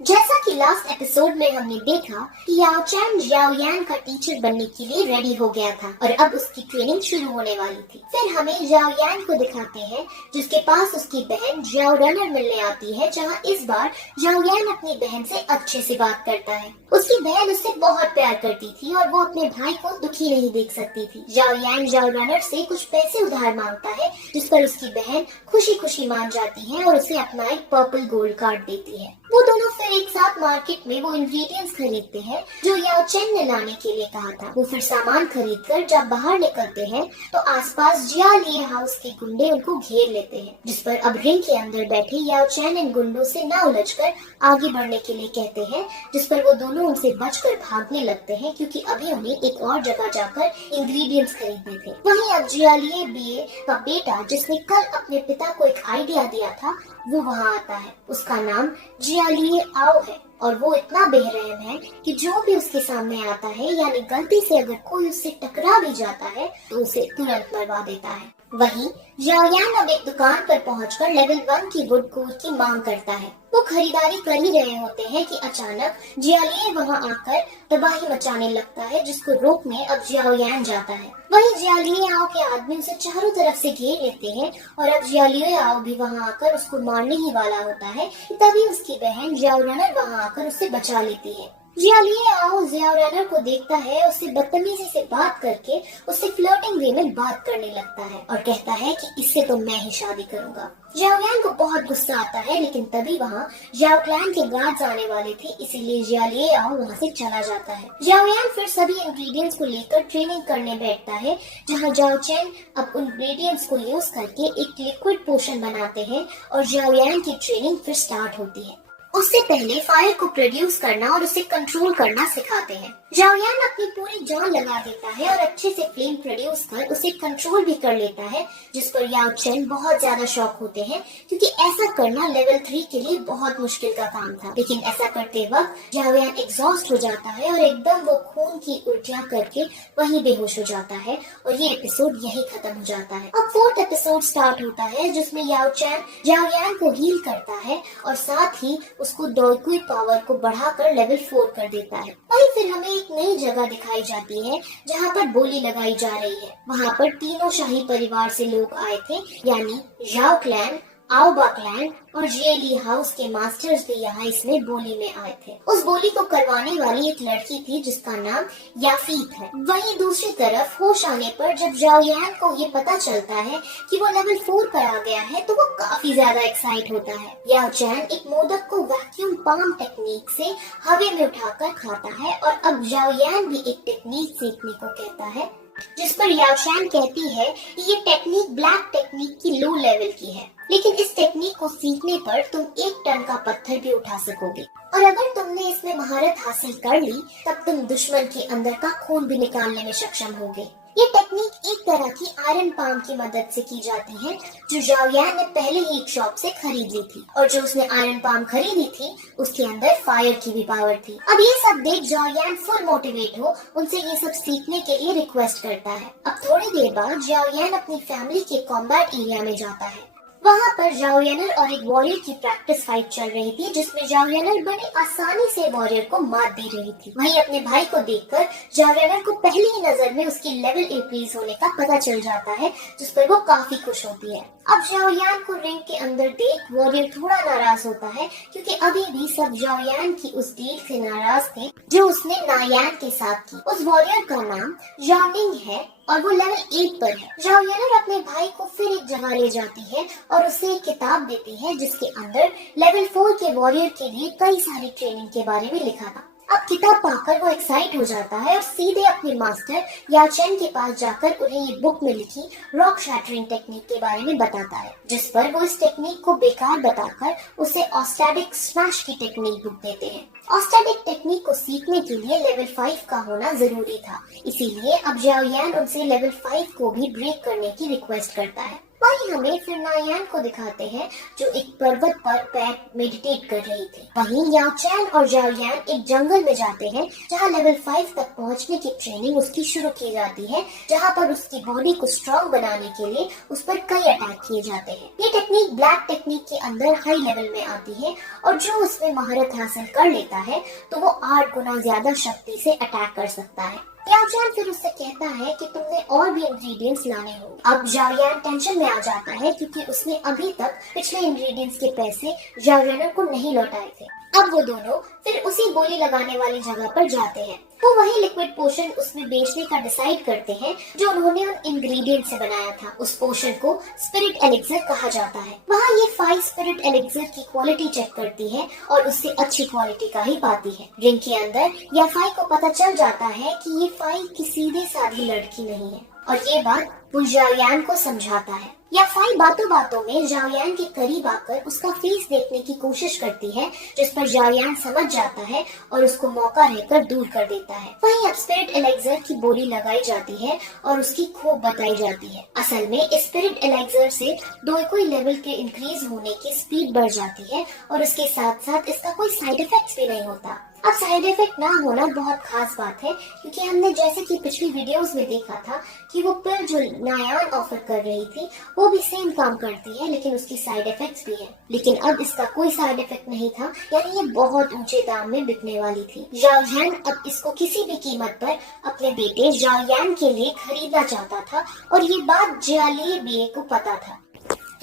जैसा कि last episode में हमने देखा कि याओ चैन जियाओ यान का टीचर बनने के लिए रेडी हो गया था और अब उसकी ट्रेनिंग शुरू होने वाली थी। फिर हमें जियाओ यान को दिखाते हैं जिसके पास उसकी बहन जियाओ रनर मिलने आती है, जहां इस बार जियाओ यान अपनी बहन से अच्छे से बात करता है। उसकी बहन उससे बहुत प्यार करती थी और वो अपने भाई को दुखी नहीं देख सकती थी। जियाओ यान जियाओ रनर से कुछ पैसे उधार मांगता है, जिस पर उसकी बहन खुशी खुशी मान जाती है और उसे अपना एक पर्पल गोल्ड कार्ड देती है। वो दोनों फिर एक साथ मार्केट में वो इंग्रेडिएंट्स खरीदते हैं जो याओ चेन ने लाने के लिए कहा था। वो फिर सामान खरीद कर जब बाहर निकलते हैं तो आसपास जिया लिए हाउस के गुंडे उनको घेर लेते हैं, जिस पर अब रिंग के अंदर बैठे याओ चेन इन गुंडों से ना उलझकर आगे बढ़ने के लिए कहते हैं, जिस पर वो दोनों उनसे बचकर भागने लगते हैं क्योंकि अभी उन्हें एक और जगह जाकर इंग्रेडिएंट्स खरीदने थे। वहीं अब जिया लिए बीए का बेटा, जिसने कल अपने पिता को एक आइडिया दिया था, वो वहाँ आता है। उसका नाम जिया लिए आओ है और वो इतना बेरहम है कि जो भी उसके सामने आता है, यानी गलती से अगर कोई उससे टकरा भी जाता है तो उसे तुरंत मरवा देता है। वहीं जियाओयान अब एक दुकान पर पहुंचकर लेवल 1 की वुड कोर की मांग करता है। वो खरीदारी कर ही रहे होते हैं कि अचानक जियालिए वहां आकर तबाही मचाने लगता है, जिसको रोकने अब जियाओयान जाता है। वहीं जियालिए आओ के आदमी उसे चारों तरफ से घेर लेते हैं और अब जियालिए आओ भी वहां आकर उसको मारने ही वाला होता है। तभी उसकी बहन जियाओ रनर वहां आकर उसे बचा लेती है। जियालिए आओ जियाओ रनर को देखता है, उससे बदतमीजी से बात करके उससे फ्लर्टिंग वे में बात करने लगता है और कहता है कि इससे तो मैं ही शादी करूंगा। जियाओयान को बहुत गुस्सा आता है, लेकिन तभी वहाँ जियाओ क्लैन के गार्ड्स आने वाले थे, इसीलिए जियालिए आओ वहाँ से चला जाता है। जियाओयान फिर सभी इंग्रेडिएंट्स को लेकर ट्रेनिंग करने बैठता है, जहाँ जियाओ चेन अब उन इंग्रेडिएंट्स को यूज करके एक लिक्विड पोशन बनाते हैं और जियाओयान की ट्रेनिंग फिर स्टार्ट होती है। उससे पहले फायर को प्रोड्यूस करना और उसे कंट्रोल करना सिखाते हैं। जियाओयान अपनी पूरी जान लगा देता है और अच्छे से फ्लेम प्रोड्यूस कर उसे कंट्रोल भी कर लेता है, जिस पर याओ चेन बहुत ज्यादा शॉक होते हैं क्योंकि ऐसा करना लेवल 3 के लिए बहुत मुश्किल का काम था। लेकिन ऐसा करते वक्त जियाओयान एग्जॉस्ट हो जाता है और एकदम वो खून की उल्टियां करके वहीं बेहोश हो जाता है और ये एपिसोड यही खत्म हो जाता है। अब 4th एपिसोड स्टार्ट होता है, जिसमें याओ चेन जियाओयान को हील करता है और साथ ही उसको डोइकुई पावर को बढ़ाकर लेवल 4 कर देता है। वहीं फिर हमें एक नई जगह दिखाई जाती है जहाँ पर बोली लगाई जा रही है। वहाँ पर तीनों शाही परिवार से लोग आए थे, यानी याओ क्लैन, आओबा क्लैन और जिएली हाउस के मास्टर्स भी यहाँ इसमें बोली में आए थे। उस बोली को करवाने वाली एक लड़की थी जिसका नाम याफीत है। वहीं दूसरी तरफ होश आने पर जब जियाओयान को ये पता चलता है कि वो लेवल 4 पर आ गया है तो वो काफी ज्यादा एक्साइट होता है। याओ चैन एक मोदक को वैक्यूम पाम टेक्निक से हवा में उठाकर खाता है और अब जियाओयान भी एक टेक्निक सीखने को कहता है, जिस पर याओ चैन कहती है कि ये टेक्निक ब्लैक टेक्निक की लो लेवल की है, लेकिन इस टेक्निक को सीखने पर तुम 1 टन का पत्थर भी उठा सकोगे और अगर तुमने इसमें महारत हासिल कर ली तब तुम दुश्मन के अंदर का खून भी निकालने में सक्षम होगे। ये टेक्निक एक तरह की आयरन पाम की मदद से की जाती है, जो जियाओयान ने पहले ही एक शॉप से खरीद ली थी और जो उसने आयरन पाम खरीदी थी उसके अंदर फायर की भी पावर थी। अब ये सब देख जियाओयान फुल मोटिवेट हो उनसे ये सब सीखने के लिए रिक्वेस्ट करता है। अब थोड़ी देर बाद जियाओयान अपनी फैमिली के कॉम्बैट एरिया में जाता है। वहाँ पर जियाओयानर और एक वॉरियर की प्रैक्टिस फाइट चल रही थी, जिसमें जियाओयानर बड़ी आसानी से वॉरियर को मार दे रही थी। वहीं अपने भाई को देखकर जियाओयानर को पहली ही नजर में उसकी लेवल इंक्रीज होने का पता चल जाता है, जिस पर वो काफी खुश होती है। अब जियाओयान को रिंग के अंदर देख वॉरियर थोड़ा नाराज होता है क्योंकि अभी भी सब जियाओयान की उस डील से नाराज थे जो उसने नायान के साथ की। उस वॉरियर का नाम जानिंग है और वो लेवल 8 पर है। जियाओयानर अपने भाई को फिर एक जगह ले जाती है और उसे एक किताब देती है जिसके अंदर लेवल 4 के वॉरियर के लिए कई सारी ट्रेनिंग के बारे में लिखा था। अब किताब पाकर वो एक्साइट हो जाता है और सीधे अपने मास्टर याओ चेन के पास जाकर उन्हें ये बुक में लिखी रॉक शैटरिंग टेक्निक के बारे में बताता है, जिस पर वो इस टेक्निक को बेकार बताकर उसे ऑस्टैटिक स्मैश की टेक्निक बुक देते हैं। ऑस्टैटिक टेक्निक को सीखने के लिए लेवल 5 का होना जरूरी था, इसीलिए अब जियाओयान उनसे लेवल 5 को भी ब्रेक करने की रिक्वेस्ट करता है। वहीं हमें फिर नायान को दिखाते हैं जो एक पर्वत पर मेडिटेट कर रही थी। वहीं याओ चैन और जाओ यान एक जंगल में जाते हैं जहां लेवल 5 तक पहुंचने की ट्रेनिंग उसकी शुरू की जाती है, जहां पर उसकी बॉडी को स्ट्रॉन्ग बनाने के लिए उस पर कई अटैक किए जाते हैं। ये टेक्निक ब्लैक टेक्निक के अंदर हाई लेवल में आती है और जो उसमें महारत हासिल कर लेता है तो वो 8 गुना ज्यादा शक्ति से अटैक कर सकता है। याओ फिर उससे कहता है कि तुमने और भी इंग्रेडिएंट्स लाने होंगे। अब जाओयान टेंशन में आ जाता है क्योंकि उसने अभी तक पिछले इंग्रेडिएंट्स के पैसे जाओयान को नहीं लौटाए थे। अब वो दोनों फिर उसी गोली लगाने वाली जगह पर जाते हैं। वो वही लिक्विड पोशन उसमें बेचने का डिसाइड करते हैं जो उन्होंने उन इंग्रेडिएंट से बनाया था। उस पोशन को स्पिरिट एलिक्सर कहा जाता है। वहाँ ये 5 स्पिरिट एलिक्सर की क्वालिटी चेक करती है और उससे अच्छी क्वालिटी का ही पाती है। ड्रिंक के अंदर याफाई को पता चल जाता है कि ये फाई की सीधे साधी लड़की नहीं है और ये बात वो जाओयान को समझाता है। याफाई बातों बातों में जाओयान के करीब आकर उसका फेस देखने की कोशिश करती है, जिस पर जाओयान समझ जाता है और उसको मौका रहकर दूर कर देता है। वहीं अब स्पिरिट एलेक्सर की बोली लगाई जाती है और उसकी खूब बताई जाती है। असल में इस स्पिरिट एलेक्सर से कोई लेवल के इंक्रीज होने की स्पीड बढ़ जाती है और उसके साथ साथ इसका कोई साइड इफेक्ट भी नहीं होता। अब साइड इफेक्ट ना होना बहुत खास बात है क्योंकि हमने जैसे कि पिछली वीडियोस में देखा था कि वो पिल जो नायान ऑफर कर रही थी वो भी सेम काम करती है, लेकिन उसकी साइड इफेक्ट्स भी है। लेकिन अब इसका कोई साइड इफेक्ट नहीं था, यानी ये बहुत ऊंचे दाम में बिकने वाली थी। जाओयान अब इसको किसी भी कीमत पर अपने बेटे जाओयान के लिए खरीदना चाहता था और ये बात जियालिए बीए को पता था।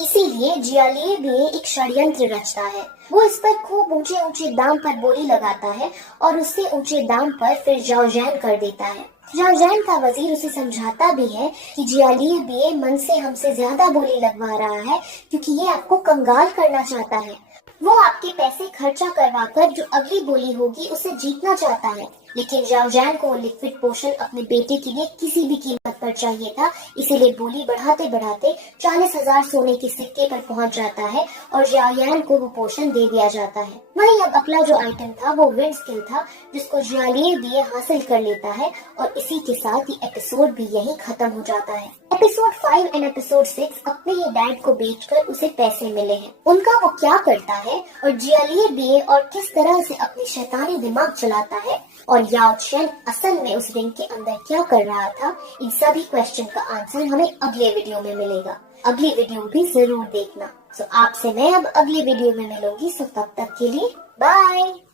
इसीलिए जियालिए भी एक षड्यंत्र रचता है। वो इस पर खूब ऊंचे ऊंचे दाम पर बोली लगाता है और उससे ऊंचे दाम पर फिर जाओयान कर देता है। जाओयान का वजीर उसे समझाता भी है कि जियालिए भी मन से हमसे ज्यादा बोली लगवा रहा है क्योंकि ये आपको कंगाल करना चाहता है। वो आपके पैसे खर्चा करवा कर जो अगली बोली होगी उसे जीतना चाहता है। लेकिन जाओयान को लिक्विड पोशन अपने बेटे के लिए किसी भी कीमत पर चाहिए था, इसीलिए बोली बढ़ाते बढ़ाते 40,000 सोने के सिक्के पर पहुंच जाता है और जाओयान को वो पोशन दे दिया जाता है। वहीं अब अगला जो आइटम था वो विंड स्किल था जिसको जियालिए भी हासिल कर लेता है और इसी के साथ ही एपिसोड भी यहीं खत्म हो जाता है। एपिसोड 5 एंड एपिसोड 6 अपने ही डैड को बेचकर उसे पैसे मिले हैं। उनका वो क्या करता है और जियालिए भी और किस तरह से अपनी शैतानी दिमाग चलाता है और याओ चैन असल में उस रिंग के अंदर क्या कर रहा था, इन सभी क्वेश्चन का आंसर हमें अगले वीडियो में मिलेगा। अगली वीडियो भी जरूर देखना। आपसे मैं अब अगली वीडियो में मिलूंगी। तब तक के लिए बाय।